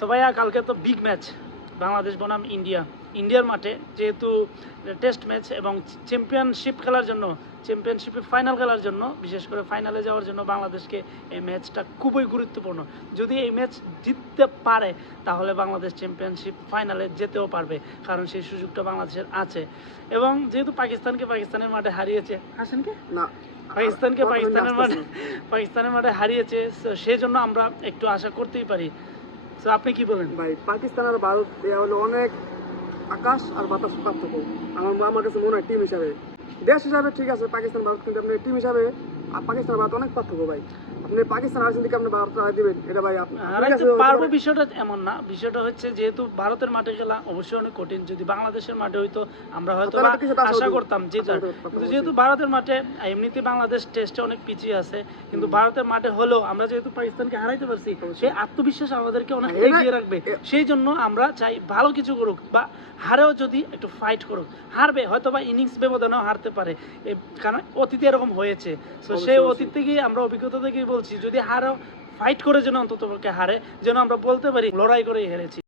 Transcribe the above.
So ভাইয়া কালকে তো বিগ ম্যাচ বাংলাদেশ বনাম ইন্ডিয়ার মাঠে, যেহেতু টেস্ট ম্যাচ এবং চ্যাম্পিয়নশিপ খেলার জন্য, চ্যাম্পিয়নশিপে ফাইনাল খেলার জন্য, বিশেষ করে ফাইনালে যাওয়ার জন্য বাংলাদেশকে এই ম্যাচটা খুবই গুরুত্বপূর্ণ। যদি এই ম্যাচ জিততে পারে তাহলে বাংলাদেশ চ্যাম্পিয়নশিপ ফাইনালে যেতেও পারবে, কারণ সেই সুযোগটা বাংলাদেশের আছে। এবং যেহেতু পাকিস্তানের মাঠে হারিয়েছে, আসেন কি না, পাকিস্তানের মাঠে হারিয়েছে, সেই জন্য আমরা একটু আশা করতেই পারি। তো আপনি কি বলেন ভাই? পাকিস্তান আর ভারত হলো অনেক আকাশ আর বাতাস পার্থক্য। আমার কাছে মনে হয় টিম হিসাবে, দেশ হিসাবে ঠিক আছে পাকিস্তান ভারত, কিন্তু আপনি টিম হিসাবে আর পাকিস্তান ভারত অনেক পার্থক্য ভাই। আপনি পাকিস্তান আর্জেন্টিনাকে আপনি ভারত হারাই দিবেন, এটা ভাই পারবো বিষয়টা এমন না। বিষয়টা হচ্ছে যেহেতু ভারতের মাঠে খেলা অবশ্যই অনেক কঠিন। যদি বাংলাদেশের মাঠে হইতো আমরা হয়তো আশা করতাম যে, কিন্তু যেহেতু ভারতের মাঠে এমনিতে বাংলাদেশ টেস্টে অনেক পিছিয়ে আছে, কিন্তু ভারতের মাঠে হলেও আমরা যেহেতু পাকিস্তানকে হারাইতে পারছি, সেই আত্মবিশ্বাস আমাদেরকে অনেক এগিয়ে রাখবে। সেই জন্য আমরা চাই ভালো কিছু করুক, বা হারেও যদি একটু ফাইট করুক। হারবে হয়তো বা ইনিংস ব্যবধানেও হারতে পারে, কারণ অতীতে এরকম হয়েছে। তো সেই অতীত থেকেই আমরা, অভিজ্ঞতা থেকেই বলছি, যদি হারও ফাইট করে যেন অন্তত হারে, যেন আমরা বলতে পারি লড়াই করে হেরেছি।